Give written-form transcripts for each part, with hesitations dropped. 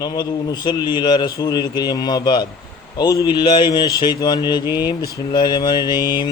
نحمد ونصلی علی رسول الکریم اما بعد اعوذ باللہ من الشیطان الرجیم بسم اللہ الرحمن الرحیم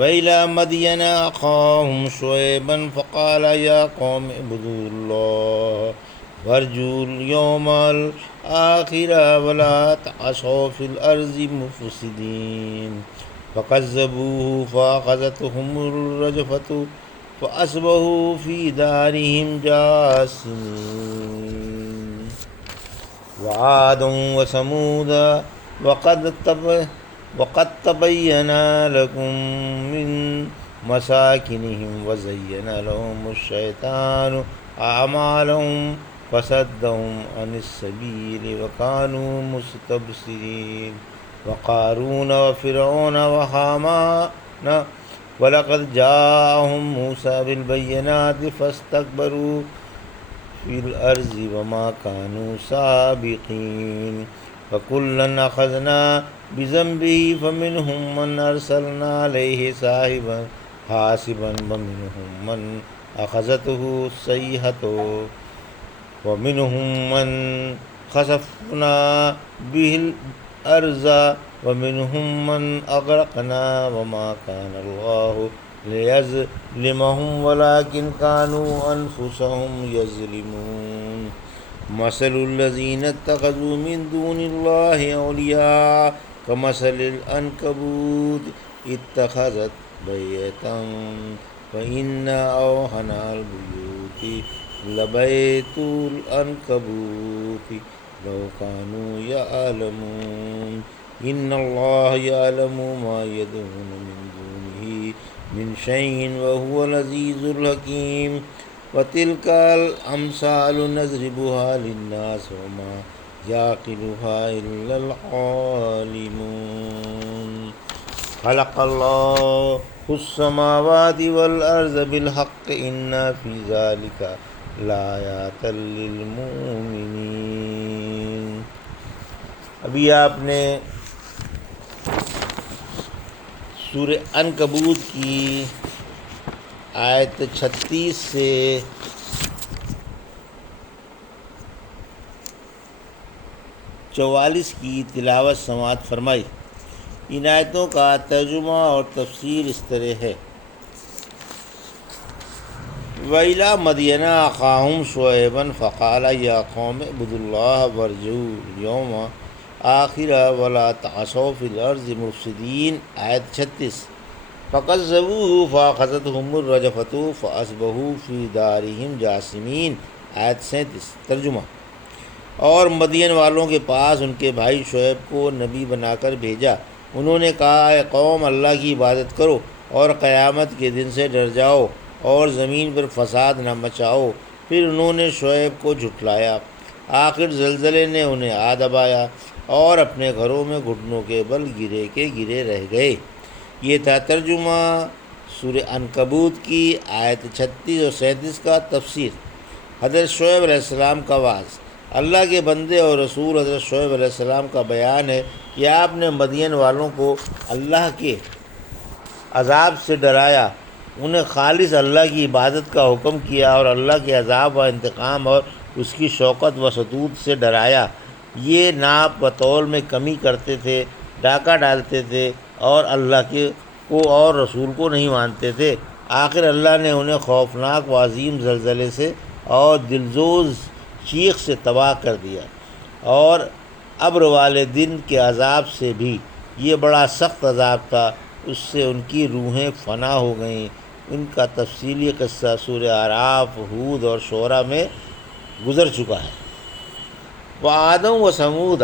وَإِلَىٰ مَدْيَنَ أَخَاهُمْ شُعَيْبًا فَقَالَ يَا قَوْمِ اعْبُدُوا اللَّهَ وَارْجُوا الْيَوْمَ الْآخِرَ وَلَا تَعْثَوْا فِي الْأَرْضِ مُفْسِدِينَ فَكَذَّبُوهُ فَأَخَذَتْهُمُ الرَّجْفَةُ فَأَصْبَحُوا فِي دَارِهِمْ جَاثِمِينَ وعاد وثمود وقد تبين لكم من مساكنهم وزين لهم الشيطان أعمالهم فصدهم عن السبيل وكانوا مستبصرين وقارون وفرعون وهامان ولقد جاءهم موسى بالبينات فاستكبروا فی الارض وما كانوا سابقین فکلا اخذنا بذنبه فمنهم من ارسلنا علیہ حاصبا ومنهم من اخذته الصیحة ومنهم من خسفنا به الارض ومنهم من اغرقنا وما كان اللہ ليظلمهم ولكن كانوا أنفسهم يظلمون مثل الذين اتخذوا من دون الله أولياء كمثل العنكبوت اتخذت بيتا فإن أوهن البيوت لبيت العنكبوت لو كانوا يعلمون إن الله يعلم ما يدعون من دونه من شيء وهو العزيز الحكيم وتلك الأمثال نضربها للناس وما يعقلها إلا العالمون خلق الله السماوات والأرض بالحق إن في ذلك لآيات للمؤمنين۔ ابھی آپ نے سورہ عنکبوت کی آیت 36 سے 44 کی تلاوت سماعت فرمائی۔ ان آیتوں کا ترجمہ اور تفسیر اس طرح ہے۔ وَإِلَىٰ مَدْيَنَ أَخَاهُمْ شُعَيْبًا فَقَالَ يَا قَوْمِ اعْبُدُوا اللَّهَ وَارْجُوا الْيَوْمَ آخِرَ وَلَا تَعْثَوْا فِي الْأَرْضِ مُفْسِدِينَ آیت 36۔ فَكَذَّبُوهُ فَأَخَذَتْهُمُ الرَّجْفَةُ فَأَصْبَحُوا فِي دَارِهِمْ جَاثِمِينَ آیت 37۔ ترجمہ: اور مدین والوں کے پاس ان کے بھائی شعیب کو نبی بنا کر بھیجا۔ انہوں نے کہا، اے قوم، اللہ کی عبادت کرو اور قیامت کے دن سے ڈر جاؤ اور زمین پر فساد نہ مچاؤ۔ پھر انہوں نے شعیب کو جھٹلایا۔ آخر زلزلے نے انہیں آ دبایا اور اپنے گھروں میں گھٹنوں کے بل گرے کے گرے رہ گئے۔ یہ تھا ترجمہ سورہ عنکبوت کی آیت 36 اور 37 کا تفسیر۔ حضرت شعیب علیہ السلام کا وعظ۔ اللہ کے بندے اور رسول حضرت شعیب علیہ السلام کا بیان ہے کہ آپ نے مدین والوں کو اللہ کے عذاب سے ڈرایا، انہیں خالص اللہ کی عبادت کا حکم کیا اور اللہ کے عذاب و انتقام اور اس کی شوکت و ستود سے ڈرایا۔ یہ ناپ و تول میں کمی کرتے تھے، ڈاکہ ڈالتے تھے اور اللہ کو اور رسول کو نہیں مانتے تھے۔ آخر اللہ نے انہیں خوفناک و عظیم زلزلے سے اور دلزوز چیخ سے تباہ کر دیا، اور ابر والے دن کے عذاب سے بھی۔ یہ بڑا سخت عذاب تھا، اس سے ان کی روحیں فنا ہو گئیں۔ ان کا تفصیلی قصہ سورہ اعراف، ہود اور شعراء میں گزر چکا ہے۔ وعاد وثمود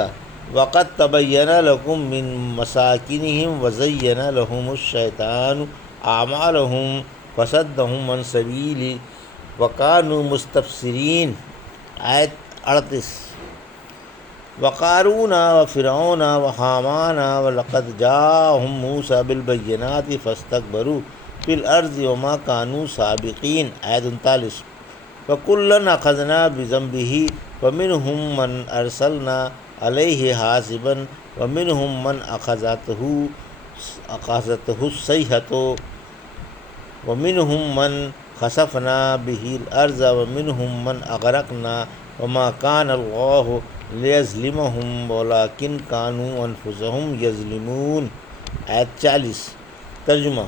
وقد تبین لکم من مساکنہم وزین لہم الشیطان اعمالہم فصدہم عن سبیل وکانوا مستبصرین آیت 38۔ وقارون وفرعون وہامان ولقد جاءهم موسى بالبینات فاستکبروا فی الارض وما كانوا سابقین آیت 39۔ فکلا اخذنا بذنبه فمنهم من ارسلنا علیہ حاصبا ومنهم من اخذته الصیحة ومنهم من خسفنا به الارض ومنهم من اغرقنا وما كان الله لیظلمہم ولکن کانوا انفسہم یظلمون۔ آیت 40۔ ترجمہ: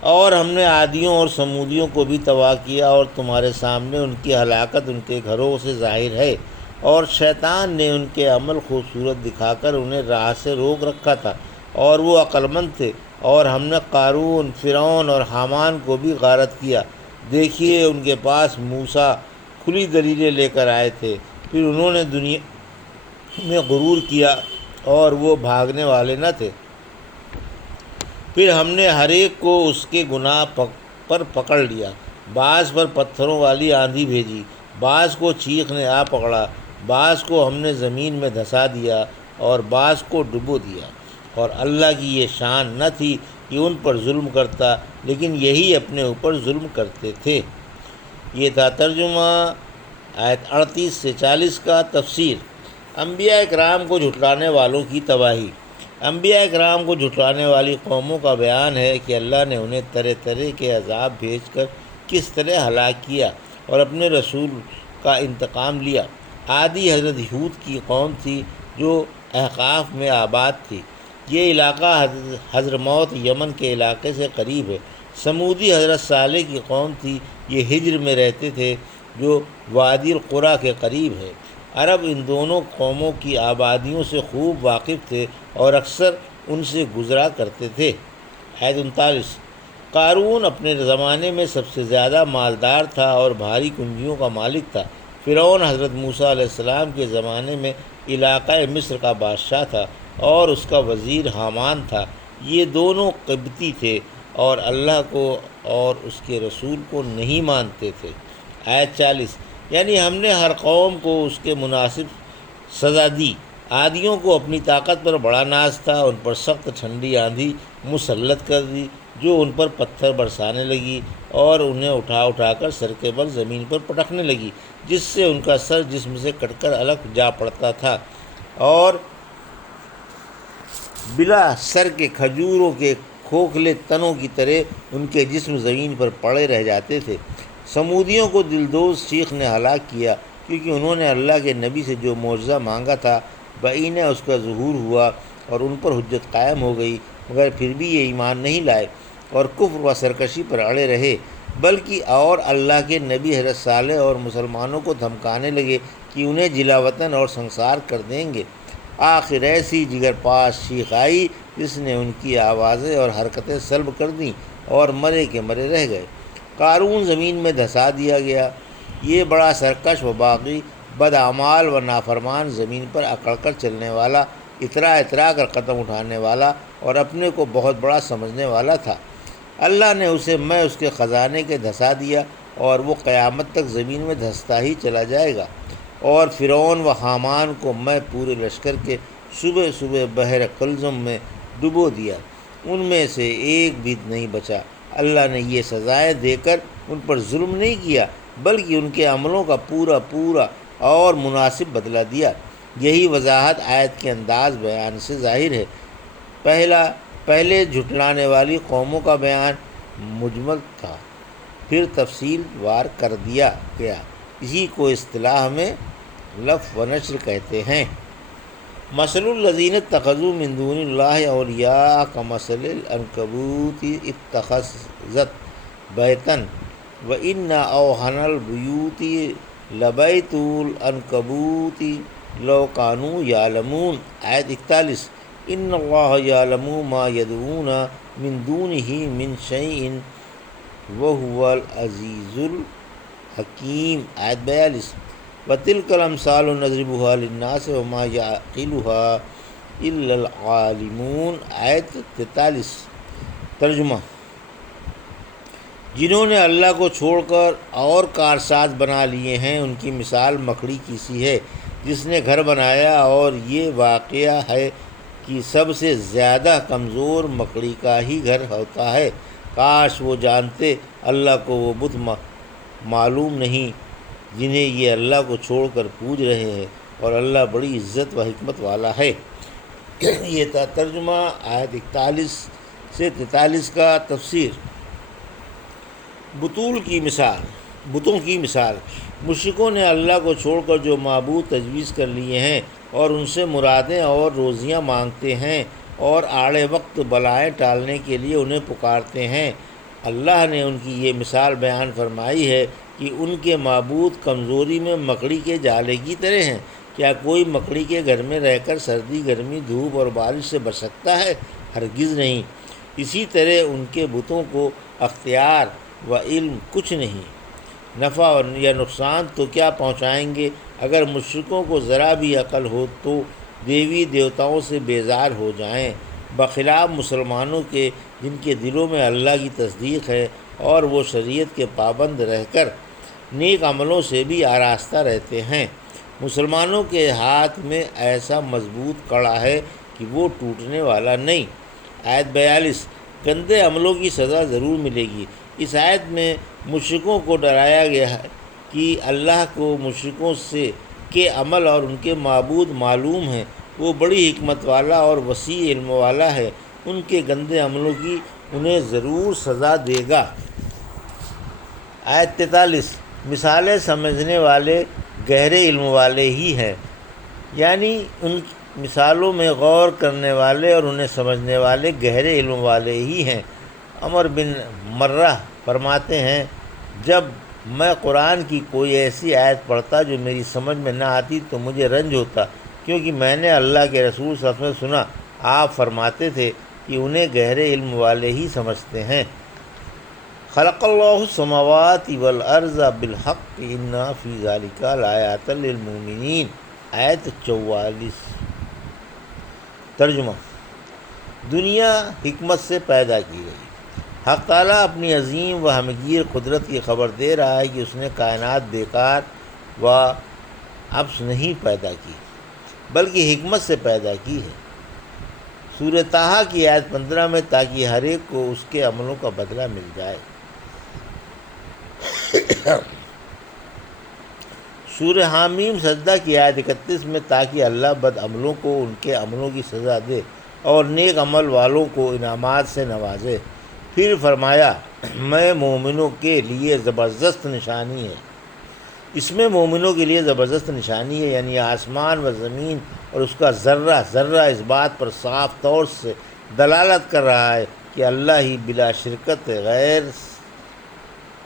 اور ہم نے عادیوں اور سمودیوں کو بھی تباہ کیا، اور تمہارے سامنے ان کی ہلاکت ان کے گھروں سے ظاہر ہے، اور شیطان نے ان کے عمل خوبصورت دکھا کر انہیں راہ سے روک رکھا تھا، اور وہ عقل مند تھے۔ اور ہم نے قارون، فرعون اور حامان کو بھی غارت کیا۔ دیکھیے ان کے پاس موسیٰ کھلی دلیلیں لے کر آئے تھے، پھر انہوں نے دنیا میں غرور کیا اور وہ بھاگنے والے نہ تھے۔ پھر ہم نے ہر ایک کو اس کے گناہ پر پکڑ لیا، بعض پر پتھروں والی آندھی بھیجی، بعض کو چیخ نے آ پکڑا، بعض کو ہم نے زمین میں دھسا دیا اور بعض کو ڈبو دیا۔ اور اللہ کی یہ شان نہ تھی کہ ان پر ظلم کرتا، لیکن یہی اپنے اوپر ظلم کرتے تھے۔ یہ تھا ترجمہ آیت 38 سے 40 کا۔ تفسیر: انبیاء کرام کو جھٹلانے والوں کی تباہی۔ انبیاء کرام کو جھٹلانے والی قوموں کا بیان ہے کہ اللہ نے انہیں طرح طرح کے عذاب بھیج کر کس طرح ہلاک کیا اور اپنے رسول کا انتقام لیا۔ عادی حضرت ہود کی قوم تھی جو احقاف میں آباد تھی۔ یہ علاقہ حضرموت یمن کے علاقے سے قریب ہے۔ سمودی حضرت صالح کی قوم تھی، یہ ہجر میں رہتے تھے جو وادی القریٰ کے قریب ہے۔ عرب ان دونوں قوموں کی آبادیوں سے خوب واقف تھے اور اکثر ان سے گزرا کرتے تھے۔ آیت 39۔ قارون اپنے زمانے میں سب سے زیادہ مالدار تھا اور بھاری کنجیوں کا مالک تھا۔ فرعون حضرت موسیٰ علیہ السلام کے زمانے میں علاقہ مصر کا بادشاہ تھا اور اس کا وزیر حامان تھا۔ یہ دونوں قبطی تھے اور اللہ کو اور اس کے رسول کو نہیں مانتے تھے۔ آیت 40۔ یعنی ہم نے ہر قوم کو اس کے مناسب سزا دی۔ عادیوں کو اپنی طاقت پر بڑا ناز تھا، ان پر سخت ٹھنڈی آندھی مسلط کر دی جو ان پر پتھر برسانے لگی اور انہیں اٹھا اٹھا کر سر کے بل زمین پر پٹکنے لگی، جس سے ان کا سر جسم سے کٹ کر الگ جا پڑتا تھا اور بلا سر کے کھجوروں کے کھوکھلے تنوں کی طرح ان کے جسم زمین پر پڑے رہ جاتے تھے۔ سمودیوں کو دلدوز شیخ نے ہلاک کیا کیونکہ انہوں نے اللہ کے نبی سے جو معجزہ مانگا تھا بعینہ اس کا ظہور ہوا اور ان پر حجت قائم ہو گئی، مگر پھر بھی یہ ایمان نہیں لائے اور کفر و سرکشی پر اڑے رہے، بلکہ اور اللہ کے نبی حضرت صالح اور مسلمانوں کو دھمکانے لگے کہ انہیں جلا وطن اور سنسار کر دیں گے۔ آخر ایسی جگر پاس شیخ آئی جس نے ان کی آوازیں اور حرکتیں سلب کر دیں اور مرے کے مرے رہ گئے۔ قارون زمین میں دھسا دیا گیا۔ یہ بڑا سرکش و باغی، بداعمال و نافرمان، زمین پر اکڑ کر چلنے والا، اترا اترا کر قدم اٹھانے والا اور اپنے کو بہت بڑا سمجھنے والا تھا۔ اللہ نے اسے میں اس کے خزانے کے دھسا دیا اور وہ قیامت تک زمین میں دھستا ہی چلا جائے گا۔ اور فرعون و حامان کو میں پورے لشکر کے صبح صبح بحر قلزم میں ڈبو دیا، ان میں سے ایک بھی نہیں بچا۔ اللہ نے یہ سزائیں دے کر ان پر ظلم نہیں کیا، بلکہ ان کے عملوں کا پورا پورا اور مناسب بدلہ دیا۔ یہی وضاحت آیت کے انداز بیان سے ظاہر ہے۔ پہلے جھٹلانے والی قوموں کا بیان مجمل تھا، پھر تفصیل وار کر دیا گیا۔ اسی کو اصطلاح میں لف و نشر کہتے ہیں۔ مثل الذین اتخذوا من دون اللہ اولیاء کمثل العنکبوت اتخذت بیتا وان اوہن البیوت لبیت العنکبوت لو کانوا یعلمون۔ آیت 41۔ ان اللہ یعلم ما یدعون من دونہ من شیء وہو العزیز الحکیم۔ آیت 42۔ وَتِلْكَ الْأَمْثَالُ نَضْرِبُهَا لِلنَّاسِ وَمَا يَعْقِلُهَا إِلَّا الْعَالِمُونَ۔ آیت 43۔ ترجمہ: جنہوں نے اللہ کو چھوڑ کر اور کارساز بنا لیے ہیں، ان کی مثال مکڑی کی سی ہے جس نے گھر بنایا، اور یہ واقعہ ہے کہ سب سے زیادہ کمزور مکڑی کا ہی گھر ہوتا ہے۔ کاش وہ جانتے، اللہ کو وہ بت معلوم نہیں جنہیں یہ اللہ کو چھوڑ کر پوج رہے ہیں، اور اللہ بڑی عزت و حکمت والا ہے۔ یہ تھا ترجمہ آیت 41 سے 43 کا۔ تفسیر: بتوں کی مثال۔ مشرکوں نے اللہ کو چھوڑ کر جو معبود تجویز کر لیے ہیں اور ان سے مرادیں اور روزیاں مانگتے ہیں اور آڑے وقت بلائیں ٹالنے کے لیے انہیں پکارتے ہیں، اللہ نے ان کی یہ مثال بیان فرمائی ہے کہ ان کے معبود کمزوری میں مکڑی کے جالے کی طرح ہیں۔ کیا کوئی مکڑی کے گھر میں رہ کر سردی، گرمی، دھوپ اور بارش سے بچ سکتا ہے؟ ہرگز نہیں۔ اسی طرح ان کے بتوں کو اختیار و علم کچھ نہیں، نفع یا نقصان تو کیا پہنچائیں گے؟ اگر مشرکوں کو ذرا بھی عقل ہو تو دیوی دیوتاؤں سے بیزار ہو جائیں، بخلاف مسلمانوں کے جن کے دلوں میں اللہ کی تصدیق ہے اور وہ شریعت کے پابند رہ کر نیک عملوں سے بھی آراستہ رہتے ہیں۔ مسلمانوں کے ہاتھ میں ایسا مضبوط کڑا ہے کہ وہ ٹوٹنے والا نہیں۔ آیت 42۔ گندے عملوں کی سزا ضرور ملے گی۔ اس آیت میں مشرکوں کو ڈرایا گیا ہے کہ اللہ کو مشرکوں سے کے عمل اور ان کے معبود معلوم ہیں، وہ بڑی حکمت والا اور وسیع علم والا ہے، ان کے گندے عملوں کی انہیں ضرور سزا دے گا۔ آیت 43۔ مثالیں سمجھنے والے گہرے علم والے ہی ہیں، یعنی ان مثالوں میں غور کرنے والے اور انہیں سمجھنے والے گہرے علم والے ہی ہیں۔ عمر بن مرہ فرماتے ہیں، جب میں قرآن کی کوئی ایسی آیت پڑھتا جو میری سمجھ میں نہ آتی تو مجھے رنج ہوتا، کیونکہ میں نے اللہ کے رسول صلی اللہ علیہ وسلم سے سنا، آپ فرماتے تھے کہ انہیں گہرے علم والے ہی سمجھتے ہیں۔ خلق اللہ السماوات والارض بالحق ان فی ذلک لآیات للمؤمنین۔ آیت 44۔ ترجمہ: دنیا حکمت سے پیدا کی گئی۔ حق تعالیٰ اپنی عظیم و ہمگیر قدرت کی خبر دے رہا ہے کہ اس نے کائنات بیکار و عبث نہیں پیدا کی بلکہ حکمت سے پیدا کی ہے۔ سورہ طٰہٰ کی آیت 15 میں، تاکہ ہر ایک کو اس کے عملوں کا بدلہ مل جائے۔ سورہ حامیم سجدہ کی آیت 31 میں، تاکہ اللہ بد عملوں کو ان کے عملوں کی سزا دے اور نیک عمل والوں کو انعامات سے نوازے۔ پھر فرمایا، میں مومنوں کے لیے زبردست نشانی ہے۔ اس میں مومنوں کے لیے زبردست نشانی ہے، یعنی آسمان و زمین اور اس کا ذرہ ذرہ اس بات پر صاف طور سے دلالت کر رہا ہے کہ اللہ ہی بلا شرکت غیر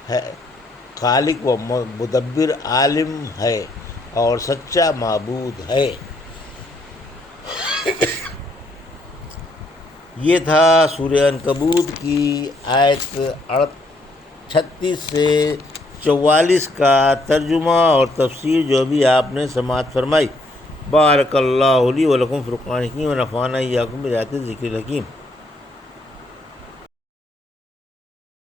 ہے، خالق و مدبر، عالم ہے اور سچا معبود ہے۔ یہ تھا سورہ عنکبوت کی آیت 36 سے 44 کا ترجمہ اور تفسیر جو ابھی آپ نے سماعت فرمائی۔ بارک اللہ لی و لکم فی القرآن الحکیم و نفعنی وایاکم بآیات الذکر الحکیم۔